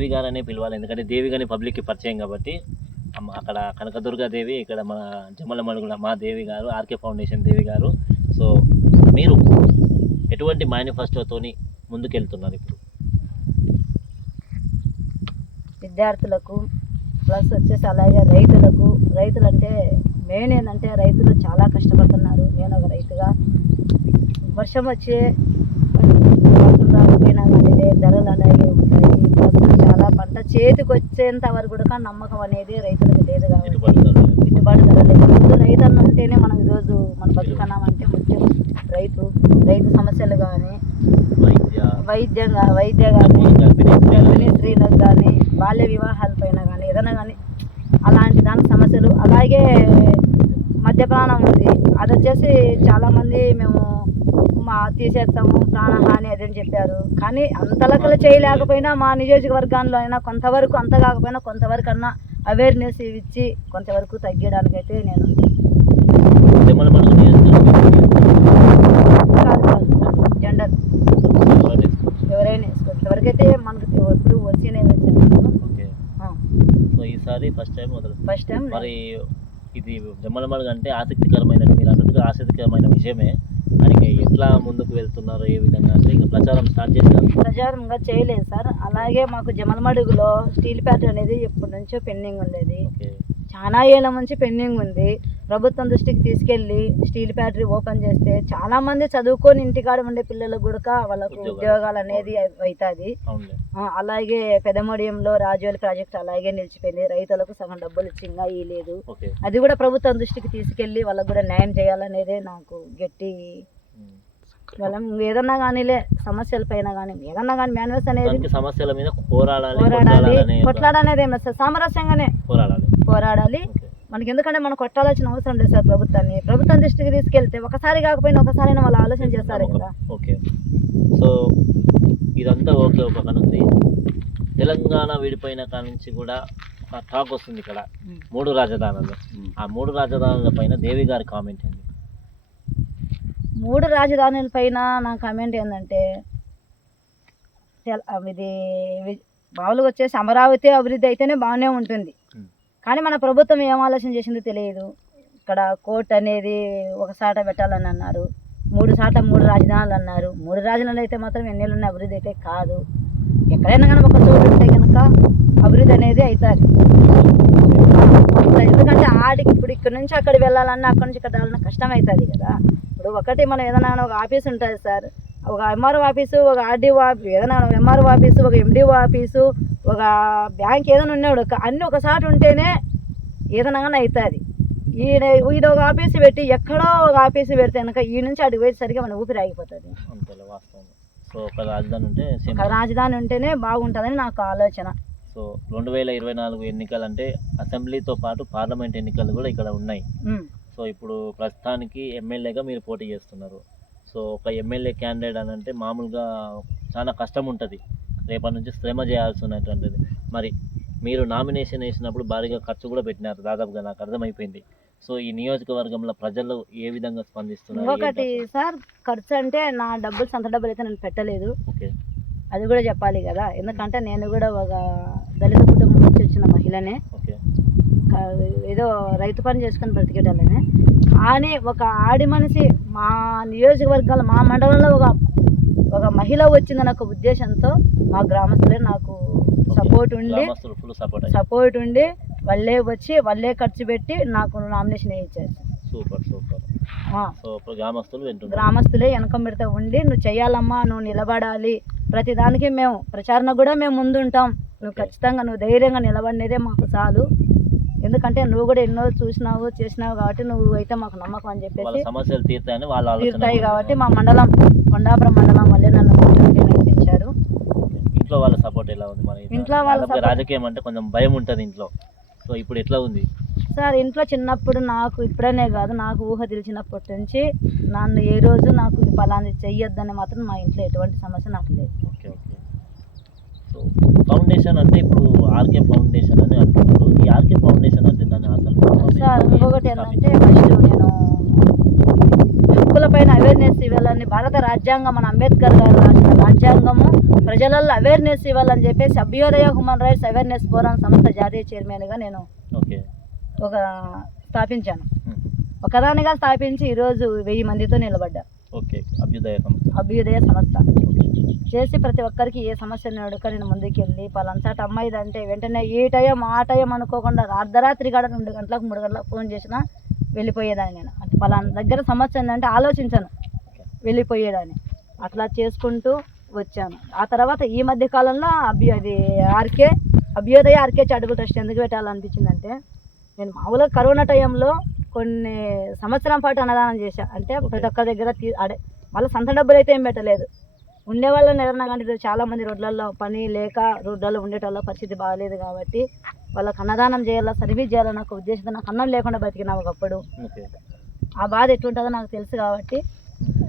దేవి గారనే పిలవాలి. ఎందుకంటే దేవి గారిని పబ్లిక్కి పరిచయం కాబట్టి అక్కడ కనకదుర్గా దేవి ఇక్కడ మన జమ్మల మడుగుల మా దేవి గారు ఆర్కే ఫౌండేషన్ దేవి గారు. సో మీరు ఎటువంటి మేనిఫెస్టోతోని ముందుకెళ్తున్నారు ఇప్పుడు? విద్యార్థులకు ప్లస్ వచ్చేసి అలాగే రైతులకు రైతులంటే మెయిన్ ఏంటంటే రైతులు చాలా కష్టపడుతున్నారు. నేను ఒక రైతుగా. వర్షం వచ్చే రాకపోయినా కానీ ధరలు అనేవి ఉంటాయి. ప్లస్ చాలా పంట చేతికి వచ్చేంత వరకు కూడా నమ్మకం అనేది రైతులకు లేదు కాబట్టి. గిట్టుబాటు ధర లేదు. ముందు రైతు అన్న ఉంటేనే మనం ఈరోజు మన బతుకున్నామంటే ముఖ్యం రైతు రైతు సమస్యలు కానీ వైద్య. వైద్యం కానీ గర్భిణీ స్త్రీలకు. కానీ బాల్య వివాహాల పైన కానీ ఏదైనా కానీ అలాంటి దానికి సమస్యలు. అలాగే మద్యపానం ఉంది. అది వచ్చేసి చాలామంది మేము మా తీసేస్తాము ప్రాణహాని అది అని చెప్పారు. కానీ అంతలకలు చేయలేకపోయినా మా నియోజకవర్గాల్లో అయినా కొంతవరకు అంత కాకపోయినా కొంతవరకు అన్నా అవేర్నెస్ ఇచ్చి కొంతవరకు తగ్గడానికైతే నేను జెండర్ ఎవరైనా మనకు ఎప్పుడు వచ్చినే సో ఈసారి ఫస్ట్ టైం మొదలు ఫస్ట్ టైం మరి ఇది జమ్మలమడుగు అంటే ఆసక్తికరమైన మీరు అన్నట్టుగా ఆసక్తికరమైన విషయమే. ఇంకా ఎట్లా ముందుకు వెళ్తున్నారు? ఏ విధంగా? అంటే ఇంకా ప్రచారం స్టార్ట్ చేశారు. ప్రచారంగా చేయలేదు సార్. అలాగే మాకు జమలమడుగులో స్టీల్ ప్యాట్ అనేది ఎప్పటి నుంచో పెండింగ్ ఉండేది. చాలా ఏళ్ళ నుంచి పెండింగ్ ఉంది. ప్రభుత్వం దృష్టికి తీసుకెళ్ళి స్టీల్ ఫ్యాక్టరీ ఓపెన్ చేస్తే చాలా మంది చదువుకొని ఇంటికాడ ఉండే పిల్లలకు కూడా వాళ్ళకు ఉద్యోగాలు. అనేది అవుతుంది. అలాగే పెదమడియంలో రాజోలి ప్రాజెక్ట్ అలాగే నిలిచిపోయింది. రైతులకు సగం డబ్బులు ఇచ్చి ఇంకా ఇవ్వలేదు ఓకే. అది కూడా ప్రభుత్వం దృష్టికి తీసుకెళ్ళి వాళ్ళకు కూడా న్యాయం చేయాలనేదే నాకు గట్టి. బలం ఏదన్నా కానీలే సమస్యల పైన కానీ ఏదన్నా కానీ మేనిఫెస్ అనేది సమస్యల మీద పోరాడాలి పోరాడాలి కొట్లాడనేది ఏం లేదు సార్ సామరస్యంగానే పోరాడాలి. పోరాడాలి. మనకి ఎందుకంటే మనం కొట్టాల్సిన అవసరం లేదు సార్ ప్రభుత్వాన్ని. ప్రభుత్వం దృష్టికి తీసుకెళ్తే ఒకసారి కాకపోయినా ఒకసారి వాళ్ళు ఆలోచన చేస్తారు కదా. ఓకే. సో ఇదంతా ఓకే ఒక ఉంది తెలంగాణ విడిపోయిన కాడ నుంచి కూడా ఒక టాక్ వస్తుంది ఇక్కడ. మూడు రాజధానులు. ఆ మూడు రాజధానుల పైన దేవి గారి కామెంట్ ఏంది మూడు రాజధానుల పైన నా కామెంట్ ఏంటంటే ఇది మామూలుగా వచ్చేసి అమరావతి అభివృద్ధి అయితేనే బాగానే ఉంటుంది. కానీ మన ప్రభుత్వం ఏం ఆలోచన చేసిందో తెలియదు. ఇక్కడ కోర్టు అనేది ఒక సాట పెట్టాలని అన్నారు. మూడు సాట మూడు రాజధానులు అన్నారు. మూడు రాజధానులు అయితే మాత్రం ఎన్నేళ్ళు ఉన్న అభివృద్ధి అయితే కాదు. ఎక్కడైనా కానీ ఒక చోటు ఉంటే కనుక అభివృద్ధి అనేది అవుతుంది ఎందుకంటే ఆడికి ఇప్పుడు ఇక్కడ నుంచి అక్కడ వెళ్ళాలన్నా అక్కడ నుంచి ఇక్కడ వెళ్ళాలన్నా కష్టం అవుతుంది కదా. ఇప్పుడు ఒకటి మనం ఏదైనా ఒక ఆఫీస్ ఉంటుంది సార్. ఒక ఎంఆర్ఓ ఆఫీసు ఒక ఆర్డీఓ ఆఫీస్ ఏదైనా ఎంఆర్ఓ ఆఫీసు ఒక ఎండిఓ ఆఫీసు ఒక బ్యాంక్ ఏదైనా ఉన్నాడు ఒక అన్ని ఒకసారి ఉంటేనే ఏదైనా అవుతుంది ఈడ ఈడ ఒక ఆఫీసు పెట్టి ఎక్కడో ఒక ఆఫీసు పెడితే కనుక ఈ నుంచి అడిగి పోయేసరికి మన ఊపిరి ఆగిపోతుంది. సో ఒక రాజధాని ఉంటే సేమ్ ఒక రాజధాని ఉంటేనే బాగుంటుందని నాకు ఆలోచన. సో రెండు వేల ఇరవై నాలుగు ఎన్నికలు అంటే అసెంబ్లీతో పాటు పార్లమెంట్ ఎన్నికలు కూడా ఇక్కడ ఉన్నాయి. సో ఇప్పుడు ప్రస్తుతానికి ఎమ్మెల్యేగా మీరు పోటీ చేస్తున్నారు. సో ఒక ఎమ్మెల్యే క్యాండిడేట్ అని అంటే మామూలుగా చాలా కష్టం ఉంటుంది. రేపటి నుంచి శ్రమ చేయాల్సి ఉన్నటువంటిది మరి మీరు నామినేషన్ వేసినప్పుడు భారీగా ఖర్చు కూడా పెట్టినారు. దాదాపుగా నాకు అర్థమైపోయింది. సో ఈ నియోజకవర్గంలో ప్రజలు ఏ విధంగా స్పందిస్తున్నారు? అసలు? సార్ ఖర్చు అంటే నా డబ్బులు సొంత డబ్బులు అయితే నేను పెట్టలేదు. ఓకే. అది కూడా చెప్పాలి కదా. ఎందుకంటే నేను కూడా ఒక దళిత కుటుంబం నుంచి వచ్చిన మహిళనే. ఓకే. ఏదో రైతు పని చేసుకొని బ్రతికేటాలనే కానీ ఒక ఆడి మనిషి మా నియోజకవర్గాలు మా మండలంలో ఒక ఒక మహిళ వచ్చిందన్న ఒక ఉద్దేశంతో మా గ్రామస్తులే నాకు సపోర్ట్ ఉండి సపోర్ట్ సపోర్ట్ ఉండి వాళ్ళే వచ్చి వాళ్ళే ఖర్చు పెట్టి నాకు నామినేషన్ వేయించారు సూపర్ సూపర్. గ్రామస్తులు గ్రామస్తులే వెనకం పెడితే ఉండి నువ్వు చెయ్యాలమ్మా నువ్వు నిలబడాలి. ప్రతి దానికి మేము ప్రచారణ కూడా మేము ముందుంటాం. నువ్వు ఖచ్చితంగా నువ్వు ధైర్యంగా నిలబడినదే మాకు చాలు. ఎందుకంటే నువ్వు కూడా ఎన్నో చూసినావు చేసినావు కాబట్టి నువ్వు అయితే మాకు నమ్మకం అని చెప్పేసి సమస్యలు తీర్తాయని వాళ్ళ తీరుతాయి. కాబట్టి మా మండలం కొండాపురం మండలం వల్లే నన్ను నడిపించారు. ఇంట్లో వాళ్ళ సపోర్ట్ ఎలా ఉంది మరి? ఇంట్లో వాళ్ళ రాజకీయం అంటే కొంచెం భయం ఉంటుంది ఇంట్లో. సో ఇప్పుడు ఎట్లా ఉంది? సార్ ఇంట్లో చిన్నప్పుడు నాకు ఇప్పుడనే కాదు నాకు ఊహ తెలిసినప్పటి నుంచి నన్ను ఏ రోజు నాకు పలాంది చెయ్యొద్దని మాత్రం మా ఇంట్లో ఎటువంటి సమస్య నాకు లేదు. సో ఫౌండేషన్ అంటే ఇప్పుడు ఆర్కే ఫౌండేషన్ అని అంటున్నారు. ఈ ఆర్కే ఫౌండేషన్ అంటే దాని అసలు సార్ ఇంకొకటి ఏంటంటే ఫస్ట్ నేను హక్కుల పైన అవేర్నెస్ అవేర్నెస్ ఇవ్వాలని భారత రాజ్యాంగం మన అంబేద్కర్ గారు రాసిన రాజ్యాంగము. ప్రజలలో అవేర్నెస్ ఇవ్వాలని చెప్పేసి Abhyudaya human rights awareness forum సంస్థ జాతీయ చైర్మన్గా నేను ఓకే. ఒక స్థాపించాను. ఒకదానిగా స్థాపించి ఈరోజు వెయ్యి మందితో నిలబడ్డా. ఓకే. అభ్యుదయ సంస్థ. అభ్యుదయ సంస్థ. చేసి ప్రతి ఒక్కరికి ఏ సమస్య నడుక నేను ముందుకెళ్ళి పలాంచాట అమ్మాయిది అంటే వెంటనే ఈ టైం ఆ టైం అనుకోకుండా అర్ధరాత్రి గడ రెండు గంటలకు మూడు గంటలకు ఫోన్ చేసినా వెళ్ళిపోయేదాన్ని నేను. అంటే పలానా దగ్గర సమస్య ఉందంటే ఆలోచించను. వెళ్ళిపోయేదాన్ని. అట్లా చేసుకుంటూ వచ్చాను. ఆ తర్వాత ఈ మధ్య కాలంలో అభ్యు అది ఆర్కే అభ్యుదయ ఆర్కే చారిటబుల్ ట్రస్ట్ ఎందుకు పెట్టాలనిపించిందంటే నేను మామూలుగా కరోనా టైంలో కొన్ని సంవత్సరం పాటు అన్నదానం చేశా. అంటే ప్రతి ఒక్క దగ్గర తీ అడే వాళ్ళ సొంత డబ్బులు అయితే ఏం పెట్టలేదు. ఉండే వాళ్ళని ఎవరన్నా కానీ ఈరోజు చాలా మంది రోడ్లలో పని లేక రోడ్లలో ఉండేటోళ్ళ పరిస్థితి బాగాలేదు కాబట్టి వాళ్ళకి అన్నదానం చేయాలా సర్వీస్ చేయాలన్న ఒక ఉద్దేశంతో నాకు అన్నం లేకుండా బతికినా ఒకప్పుడు. ఆ బాధ ఎట్లుంటుందో నాకు తెలుసు కాబట్టి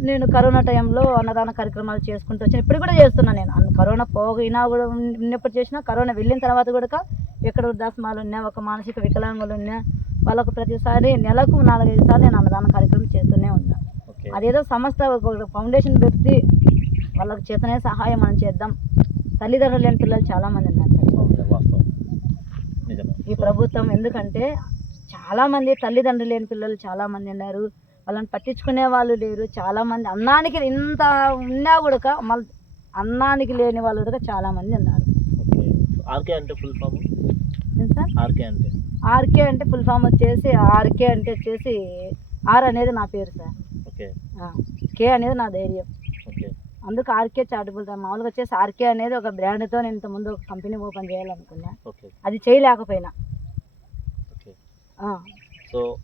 నేను కరోనా టైంలో అన్నదాన కార్యక్రమాలు చేసుకుంటూ వచ్చాను. ఇప్పుడు కూడా చేస్తున్నాను నేను. కరోనా పోయినా కూడా ఉన్- ఉన్నప్పుడు చేసినా కరోనా వెళ్ళిన తర్వాత కూడా ఎక్కడ వృద్ధాశ్రమాలు ఉన్నా ఒక మానసిక వికలాంగులు ఉన్నా వాళ్ళకు ప్రతిసారి నెలకు నాలుగైదు సార్లు నేను అన్నదాన కార్యక్రమం చేస్తూనే ఉంటాను ఓకే. అదేదో సంస్థ ఒక ఫౌండేషన్ పెట్టి వాళ్ళకి చేతనే సహాయం మనం చేద్దాం. తల్లిదండ్రులు లేని పిల్లలు చాలామంది ఉన్నారు ఈ ప్రభుత్వం ఎందుకంటే చాలామంది తల్లిదండ్రులు లేని పిల్లలు చాలామంది ఉన్నారు. వాళ్ళని పట్టించుకునే వాళ్ళు లేరు. చాలామంది అన్నానికి ఇంత ఉన్నా కూడా మళ్ళీ అన్నానికి లేని వాళ్ళు కూడా చాలామంది ఉన్నారు. ఆర్కే అంటే ఫుల్ ఫామ్? ఆర్కే అంటే? ఆర్కే అంటే ఫుల్ ఫామ్ వచ్చేసి ఆర్కే అంటే వచ్చేసి ఆర్ అనేది నా పేరు సార్. ఓకే. కే అనేది నా ధైర్యం. అందుకు ఆర్కే చారిటబుల్ మామూలుగా వచ్చేసి ఆర్కే అనేది ఒక బ్రాండ్తో నేను ఇంతకుముందు ఒక కంపెనీ ఓపెన్ చేయాలనుకున్నా. ఓకే. అది చేయలేకపోయినా. సో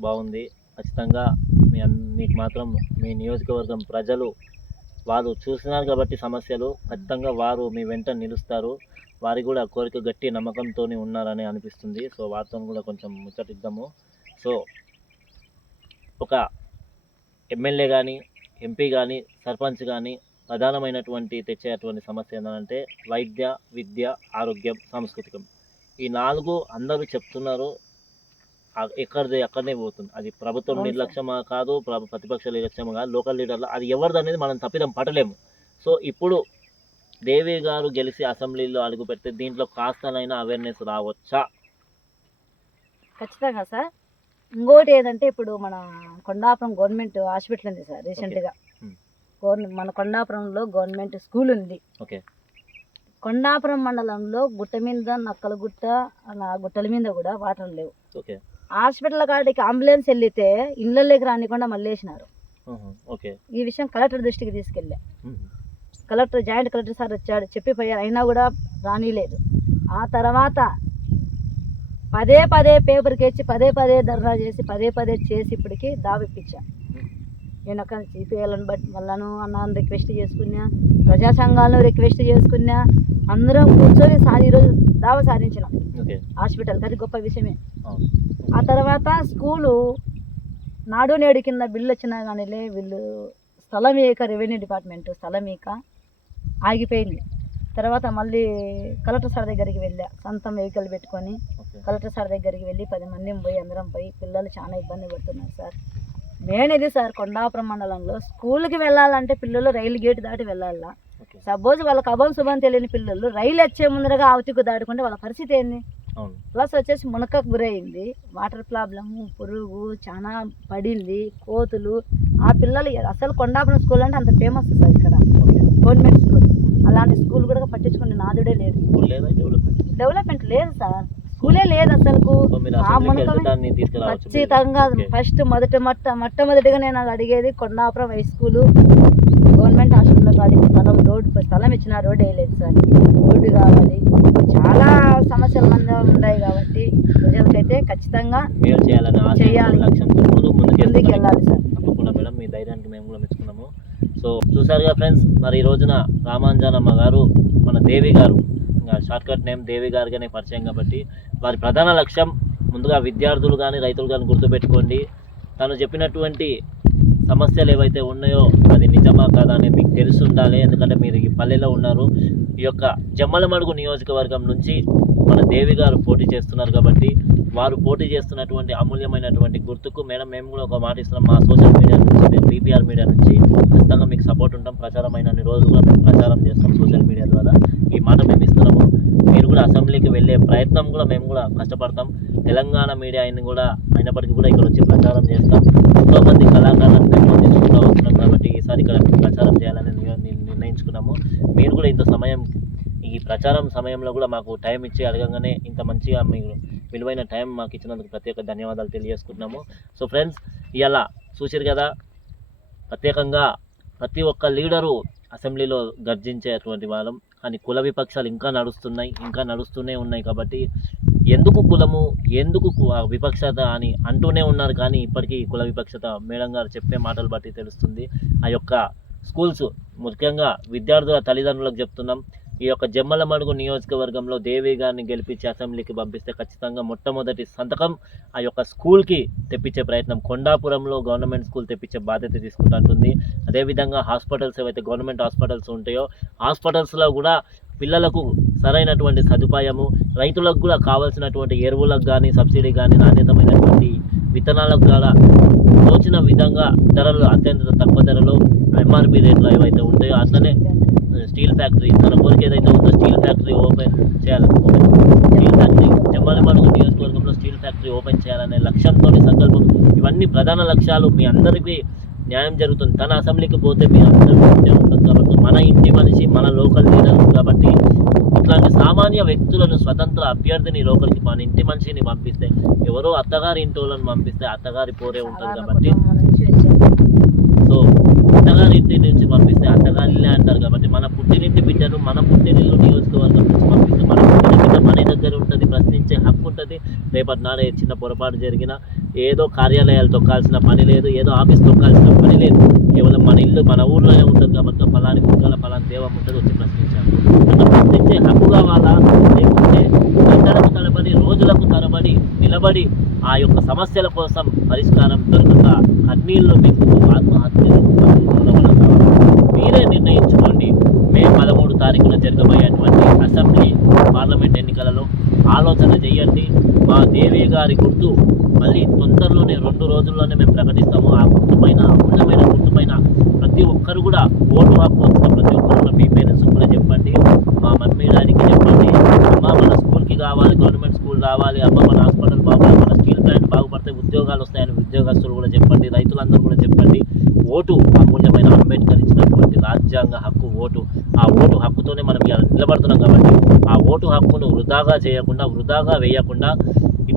బాగుంది. ఖచ్చితంగా మీ మీకు మాత్రం మీ నియోజకవర్గం ప్రజలు వారు చూసినారు కాబట్టి సమస్యలు ఖచ్చితంగా వారు మీ వెంట నిలుస్తారు. వారి కూడా కోరిక గట్టి నమ్మకంతో ఉన్నారని అనిపిస్తుంది. సో వారితో కూడా కొంచెం ముచ్చటిద్దాము. సో ఒక ఎమ్మెల్యే కానీ ఎంపీ కానీ సర్పంచ్ కానీ ప్రధానమైనటువంటి తెచ్చేటువంటి సమస్య ఏంటంటే వైద్య విద్య ఆరోగ్యం సాంస్కృతికం. ఈ నాలుగు అందరూ చెప్తున్నారు. ఎక్కడిది అక్కడనే పోతుంది. అది ప్రభుత్వం. నిర్లక్ష్యమా కాదు ప్ర- ప్రతిపక్ష నిర్లక్ష్యమా కాదు లోకల్ లీడర్లు అది ఎవరిది అనేది మనం తప్పిదం పట్టలేము. సో ఇప్పుడు దేవి గారు గెలిచి అసెంబ్లీలో అడుగు పెడితే దీంట్లో కాస్తనైనా అవేర్నెస్ రావచ్చా? ఖచ్చితంగా సార్. ఇంకోటి ఏంటంటే ఇప్పుడు మన కొండాపురం గవర్నమెంట్ హాస్పిటల్ ఉంది సార్ రీసెంట్గా. గవర్నమెంట్ మన కొండాపురంలో గవర్నమెంట్ స్కూల్ ఉంది. ఓకే. కొండాపురం మండలంలో గుట్ట మీద నక్కల గుట్ట గుట్టల మీద కూడా వాటర్ లేవు. ఓకే. హాస్పిటల్ కాడికి అంబులెన్స్ వెళ్ళితే ఇళ్ళలోకి రానికుండా మళ్ళేసినారు. ఉహు, ఓకే. ఈ విషయం కలెక్టర్ దృష్టికి తీసుకెళ్ళా. కలెక్టర్ జాయింట్ కలెక్టర్ సార్ వచ్చాడు చెప్పిపోయారు అయినా కూడా రానిలేదు. ఆ తర్వాత పదే పదే పేపర్కి ఇచ్చి పదే పదే ధర్నా చేసి పదే పదే చేసి ఇప్పటికి దావిప్పించా. నేను అక్కడ సిపిఐలను బట్టి వాళ్ళను అన్న రిక్వెస్ట్ చేసుకున్నా ప్రజా సంఘాలను రిక్వెస్ట్ చేసుకున్నా అందరం కూర్చొని సార్ ఈరోజు దావ సాధించినాం. ఓకే. హాస్పిటల్కి అది గొప్ప విషయమే. ఆ తర్వాత స్కూలు నాడు నేడు కింద బిల్లు వచ్చినా కానీ వీళ్ళు స్థలం ఏక రెవెన్యూ డిపార్ట్మెంట్ స్థలం ఏక ఆగిపోయింది. తర్వాత మళ్ళీ కలెక్టర్ సార్ దగ్గరికి వెళ్ళా. సొంతం వెహికల్ పెట్టుకొని కలెక్టర్ సార్ దగ్గరికి వెళ్ళి పది మంది పోయి అందరం పోయి పిల్లలు చాలా ఇబ్బంది పడుతున్నారు సార్. మెయిన్ ఇది సార్ కొండాపురం మండలంలో స్కూల్కి వెళ్ళాలంటే పిల్లలు రైలు గేట్ దాటి వెళ్ళాలా? సపోజ్ వాళ్ళకి అభం శుభం తెలియని పిల్లలు రైలు వచ్చే ముందరగా అవతికు దాటుకుంటే వాళ్ళ పరిస్థితి ఏంది? ప్లస్ వచ్చేసి మునకకు గురైంది వాటర్ ప్రాబ్లము పురుగు చాలా పడింది కోతులు. ఆ పిల్లలు అసలు కొండాపురం స్కూల్ అంటే అంత ఫేమస్ సార్ ఇక్కడ. Government school. అలాంటి స్కూల్ కూడా పట్టించుకునే నాదుడే లేదు. డెవలప్మెంట్? లేదు సార్. స్కూలే లేదు అసలుకు. మీరు. ఖచ్చితంగా. ఫస్ట్ మొదటి మొట్ట మొట్టమొదటిగా నేను అది అడిగేది Kondapuram high school. Government hospital కాడికి స్థలం రోడ్డు స్థలం ఇచ్చిన రోడ్డు వేయలేదు సార్. రోడ్డు కావాలి. చాలా సమస్యలు మంది ఉన్నాయి కాబట్టి ప్రజలకైతే ఖచ్చితంగా చేయాలని చేయాలి. ముందుకు. వెళ్ళాలి సార్. తప్పకుండా మేడం మీ ధైర్యానికి మేము కూడా మెచ్చుకున్నాము. సో చూసారుగా ఫ్రెండ్స్ మరి ఈ రోజున రామాంజనమ్మ గారు మన దేవి గారు ఇంకా షార్ట్కట్ నేమ్ దేవి గారిగానే పరిచయం కాబట్టి వారి ప్రధాన లక్ష్యం ముందుగా విద్యార్థులు కానీ రైతులు కానీ గుర్తుపెట్టుకోండి. తను చెప్పినటువంటి సమస్యలు ఏవైతే ఉన్నాయో అది నిజమా కాదా అని మీకు తెలిసి ఉండాలి. ఎందుకంటే మీరు ఈ పల్లెలో ఉన్నారు. ఈ యొక్క జమ్మలమడుగు నియోజకవర్గం నుంచి మన దేవి గారు పోటీ చేస్తున్నారు కాబట్టి వారు పోటీ చేస్తున్నటువంటి అమూల్యమైనటువంటి గుర్తుకు మేడం మేము కూడా ఒక మాట ఇస్తున్నాం. మా సోషల్ మీడియా నుంచి మేము పీపీఆర్ మీడియా నుంచి. ప్రచారమైన ప్రచారం రోజులు కూడా మేము ప్రచారం చేస్తాం సోషల్ మీడియా ద్వారా. ఈ మాట మేము ఇస్తున్నాము. మీరు కూడా అసెంబ్లీకి వెళ్ళే ప్రయత్నం కూడా మేము కూడా కష్టపడతాం. తెలంగాణ మీడియా అయిన కూడా అయినప్పటికీ కూడా ఇక్కడ వచ్చి ప్రచారం చేస్తాం. ఎంతో మంది కళాకారులను పెంపొందించుకుంటూ వస్తున్నాం కాబట్టి ఈసారి ఇక్కడ ప్రచారం చేయాలని నిర్ణయించుకున్నాము. మీరు కూడా ఇంత సమయం ఈ ప్రచారం సమయంలో కూడా మాకు టైం ఇచ్చి అడగంగానే ఇంత మంచిగా మీరు విలువైన టైం మాకు ఇచ్చినందుకు ప్రత్యేక ధన్యవాదాలు తెలియజేసుకుంటున్నాము. సో ఫ్రెండ్స్ ఇలా చూసారు కదా? ప్రత్యేకంగా ప్రతి ఒక్క లీడరు అసెంబ్లీలో గర్జించేటువంటి వాళ్ళం. కానీ కుల విపక్షాలు ఇంకా నడుస్తున్నాయి ఇంకా నడుస్తూనే ఉన్నాయి కాబట్టి ఎందుకు కులము ఎందుకు కు- విపక్షత అని అంటూనే ఉన్నారు. కానీ ఇప్పటికీ కుల విపక్షత మేడం గారు చెప్పే మాటలు బట్టి తెలుస్తుంది. ఆ యొక్క స్కూల్స్ ముఖ్యంగా విద్యార్థుల తల్లిదండ్రులకు చెప్తున్నాం. ఈ యొక్క జమ్మలమడుగు నియోజకవర్గంలో దేవి గారిని గెలిపించి అసెంబ్లీకి పంపిస్తే ఖచ్చితంగా మొట్టమొదటి సంతకం ఆ యొక్క స్కూల్కి తెప్పించే ప్రయత్నం. కొండాపురంలో గవర్నమెంట్ స్కూల్ తెప్పించే బాధ్యత తీసుకుంటుంది అదేవిధంగా హాస్పిటల్స్ ఏవైతే గవర్నమెంట్ హాస్పిటల్స్ ఉంటాయో హాస్పిటల్స్లో కూడా పిల్లలకు సరైనటువంటి సదుపాయము రైతులకు కూడా కావాల్సినటువంటి ఎరువులకు కానీ సబ్సిడీ కానీ నాణ్యతమైనటువంటి విత్తనాలకు కూడా తోచిన విధంగా ధరలు అత్యంత తక్కువ ధరలు ఎంఆర్పి రేట్లు ఏవైతే ఉంటాయో అట్లనే స్టీల్ ఫ్యాక్టరీ. తన కోరిక ఏదైతే ఉందో స్టీల్ ఫ్యాక్టరీ ఓపెన్ చేయాలి. ఓపెన్ స్టీల్ ఫ్యాక్టరీ జమ్మలమడుగు నియోజకవర్గంలో స్టీల్ ఫ్యాక్టరీ ఓపెన్ చేయాలనే లక్ష్యంతో సంకల్పం. ఇవన్నీ ప్రధాన లక్ష్యాలు. మీ అందరికీ న్యాయం జరుగుతుంది. తన అసెంబ్లీకి పోతే మీ అందరికీ ఉంటే ఉంటుంది కాబట్టి మన ఇంటి మనిషి మన లోకల్ లీడర్ కాబట్టి ఇట్లాంటి సామాన్య వ్యక్తులను స్వతంత్ర అభ్యర్థిని లోపలికి మన ఇంటి మనిషిని పంపిస్తే ఎవరో అత్తగారి ఇంటి వాళ్ళని పంపిస్తే అత్తగారి పోరే ఉంటుంది కాబట్టి. సో అత్తగారి ఇంటి నుంచి పంపిస్తే అత్తగారిలే అంటారు కాబట్టి మన పుట్టినింటి బిడ్డను మన పుట్టినిల్లు నియోజకవర్గం నుంచి పంపిస్తే మన పుట్టిన బిడ్డ మన దగ్గర ఉంటుంది ప్రశ్నించే హక్కు ఉంటుంది. రేపటి నాడే చిన్న పొరపాటు జరిగినా ఏదో కార్యాలయాలు తొక్కాల్సిన పని లేదు ఏదో ఆఫీస్ తొక్కాల్సిన పని లేదు. కేవలం మన ఇల్లు మన ఊర్లోనే ఉంటుంది కాబట్టి ఫలాని కుక్కల ఫలాని దేవం ఉంటుంది వచ్చి ప్రశ్నించాము అట్లా ప్రశ్నించే హక్కు కావాలా? లేకుంటే గంటలకు తరబడి రోజులకు తరబడి నిలబడి ఆ యొక్క సమస్యల కోసం పరిష్కారం దొరకక కన్నీళ్ళు మీకు ఆత్మహత్య మూలవన కావాలి మీరే నిర్ణయించుకోండి మే పదమూడు తారీఖున జరగబోయేటువంటి అసెంబ్లీ పార్లమెంట్ ఎన్నికలలో ఆలోచన చేయండి మా దేవి గారి గుర్తు. మళ్ళీ తొందరలోనే రెండు రోజుల్లోనే మేము ప్రకటిస్తాము. ఆ గుర్తు పైన అమూల్యమైన గుర్తు పైన ప్రతి ఒక్కరు కూడా ఓటు హక్కు వచ్చిన ప్రతి ఒక్కరు కూడా మీ పేరెంట్స్ కూడా చెప్పండి. మా మమ్మీ డాడీకి చెప్పండి. అమ్మ మన స్కూల్కి కావాలి గవర్నమెంట్ స్కూల్ రావాలి అమ్మ మన హాస్పిటల్ బాగుపడాలి మన స్టీల్ ప్లాంట్ బాగుపడితే ఉద్యోగాలు వస్తాయని ఉద్యోగస్తులు కూడా చెప్పండి రైతులందరూ కూడా చెప్పండి. ఓటు అమూల్యమైన అంబేద్కర్ ఇచ్చినటువంటి రాజ్యాంగ హక్కు ఓటు. ఆ ఓటు హక్కుతోనే మనం ఇలా నిలబడుతున్నాం కాబట్టి ఆ ఓటు హక్కును వృధాగా చేయకుండా వృధాగా వేయకుండా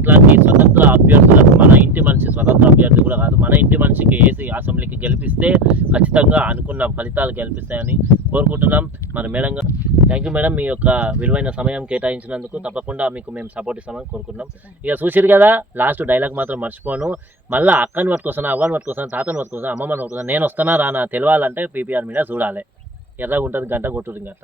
ఇట్లాంటి స్వతంత్ర అభ్యర్థులకు మన ఇంటి మనిషి స్వతంత్ర అభ్యర్థి కూడా కాదు మన ఇంటి మనిషికి ఏసీ అసెంబ్లీకి గెలిపిస్తే ఖచ్చితంగా అనుకున్న ఫలితాలు గెలిపిస్తాయని కోరుకుంటున్నాం. మన మేడం థ్యాంక్ యూ మేడం మీ యొక్క విలువైన సమయం కేటాయించినందుకు తప్పకుండా మీకు మేము సపోర్ట్ ఇస్తామని కోరుకుంటున్నాం. ఇక చూసిరు కదా లాస్ట్ డైలాగ్ మాత్రం మర్చిపోను. మళ్ళీ అక్కని పట్టుకొస్తాను అవ్వని పట్టుకొస్తాను తాతని పట్టుకొస్తాను అమ్మమ్మని పట్టుకొస్తాను నేను వస్తానా రానా తెలియాలంటే పీపీఆర్ మీద చూడాలి. ఎర్రగా ఉంటుంది గంట కొట్టుడు గంట